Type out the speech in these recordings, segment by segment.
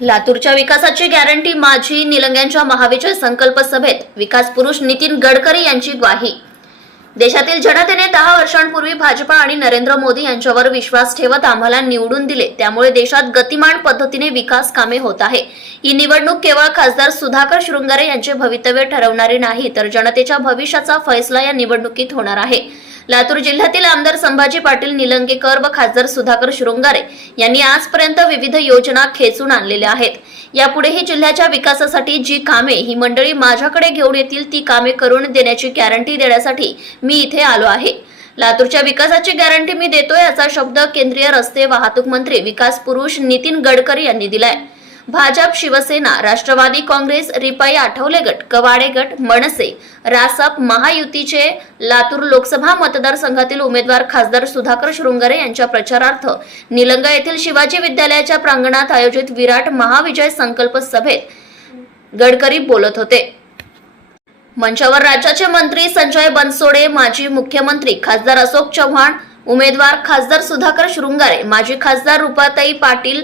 लातूरच्या विकासाची गॅरंटी माझी निलंग्यांच्या महाविजय संकल्प सभेत विकास पुरुष नितीन गडकरी यांची ग्वाही. देशातील जनतेने दहा वर्षांपूर्वी भाजपा आणि नरेंद्र मोदी यांच्यावर विश्वास ठेवत आम्हाला निवडून दिले. त्यामुळे देशात गतिमान पद्धतीने विकास कामे होत आहे. ही निवडणूक केवळ खासदार सुधाकर शृंगारे यांचे भवितव्य ठरवणारी नाही तर जनतेच्या भविष्याचा फैसला या निवडणुकीत होणार आहे. लातूर जिल्ह्यातील आमदार संभाजी पाटील निलंगेकर व खासदार सुधाकर शृंगारे यांनी आजपर्यंत विविध योजना खेचून आणलेल्या आहेत. यापुढेही जिल्ह्याच्या विकासासाठी जी कामे ही मंडळी माझ्याकडे घेऊन येतील ती कामे करून देण्याची गॅरंटी देण्यासाठी मी इथे आलो आहे. लातूरच्या विकासाची गॅरंटी मी देतोय याचा शब्द केंद्रीय रस्ते वाहतूक मंत्री विकास पुरुष नितीन गडकरी यांनी दिलाय. भाजप शिवसेना राष्ट्रवादी काँग्रेस रिपाई आठवले गट कवाडे गट मनसे रासप महायुतीचे लातूर लोकसभा मतदारसंघातील उमेदवार खासदार सुधाकर शृंगारे यांच्या प्रचारार्थ निलंगा येथील शिवाजी विद्यालयाच्या प्रांगणात आयोजित विराट महाविजय संकल्प सभेत गडकरी बोलत होते. मंचावर राज्याचे मंत्री संजय बनसोडे माजी मुख्यमंत्री खासदार अशोक चव्हाण उमेदवार खासदार सुधाकर शृंगारे माजी खासदार रुपाताई पाटील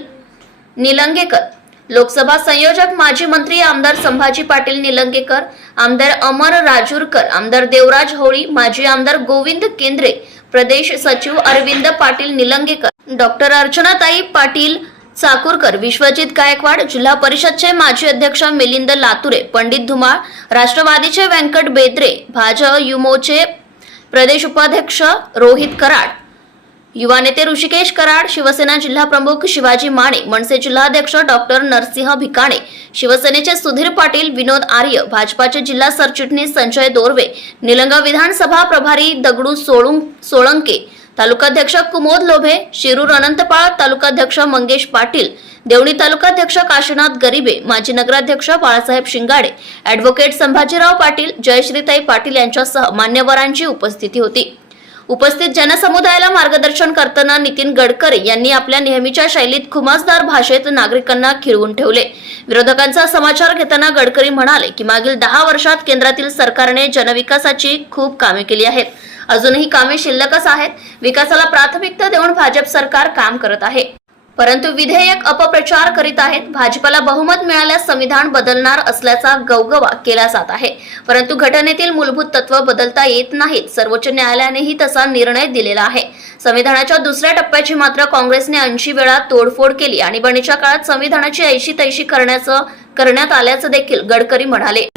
निलंगेकर लोकसभा संयोजक माजी मंत्री आमदार संभाजी पाटील निलंगेकर आमदार अमर राजूरकर आमदार देवराज होळी माजी आमदार गोविंद केंद्रे प्रदेश सचिव अरविंद पाटील निलंगेकर डॉक्टर अर्चनाताई पाटील चाकूरकर विश्वजित गायकवाड जिल्हा परिषदचे माजी अध्यक्ष मिलिंद लातुरे पंडित धुमाळ राष्ट्रवादीचे व्यंकट बेद्रे भाज युमोचे प्रदेश उपाध्यक्ष रोहित कराड युवा नेते ऋषिकेश कराड शिवसेना जिल्हा प्रमुख शिवाजी माने मनसे जिल्हाध्यक्ष डॉक्टर नरसिंह भिकाणे शिवसेनेचे सुधीर पाटील विनोद आर्य भाजपाचे जिल्हा सरचिटणीस संजय दोरवे निलंगा विधानसभा प्रभारी दगडू सोळुं सोळंके तालुकाध्यक्ष कुमोद लोभे शिरूर अनंतपाळ तालुकाध्यक्ष मंगेश पाटील देवणी तालुकाध्यक्ष काशीनाथ गरिबे माजी नगराध्यक्ष बाळासाहेब शिंगाडे अॅडव्होकेट संभाजीराव पाटील जयश्रीताई पाटील यांच्यासह मान्यवरांची उपस्थिती होती. उपस्थित जनसमुदायाला मार्गदर्शन करताना नितीन गडकरी यांनी आपल्या नेहमीच्या शैलीत खुमासदार भाषेत नागरिकांना खिरवून ठेवले. विरोधकांचा समाचार घेताना गडकरी म्हणाले की मागील दहा वर्षात केंद्रातील सरकारने जनविकासाची खूप कामे केली आहेत. अजूनही कामे शिल्लकच आहेत. विकासाला प्राथमिकता देऊन भाजप सरकार काम करत आहे. परंतु विधेयक अपप्रचार करीत आहेत. भाजपला बहुमत मिळाल्यास संविधान बदलणार असल्याचा गवगवा केला जात आहे. परंतु घटनेतील मूलभूत तत्व बदलता येत नाहीत. सर्वोच्च न्यायालयानेही तसा निर्णय दिलेला आहे. संविधानाच्या दुसऱ्या टप्प्याची मात्र काँग्रेसने ऐंशी वेळा तोडफोड केली. आणि बणीच्या काळात संविधानाची ऐशी तैशी करण्याचं करण्यात आल्याचं देखील गडकरी म्हणाले.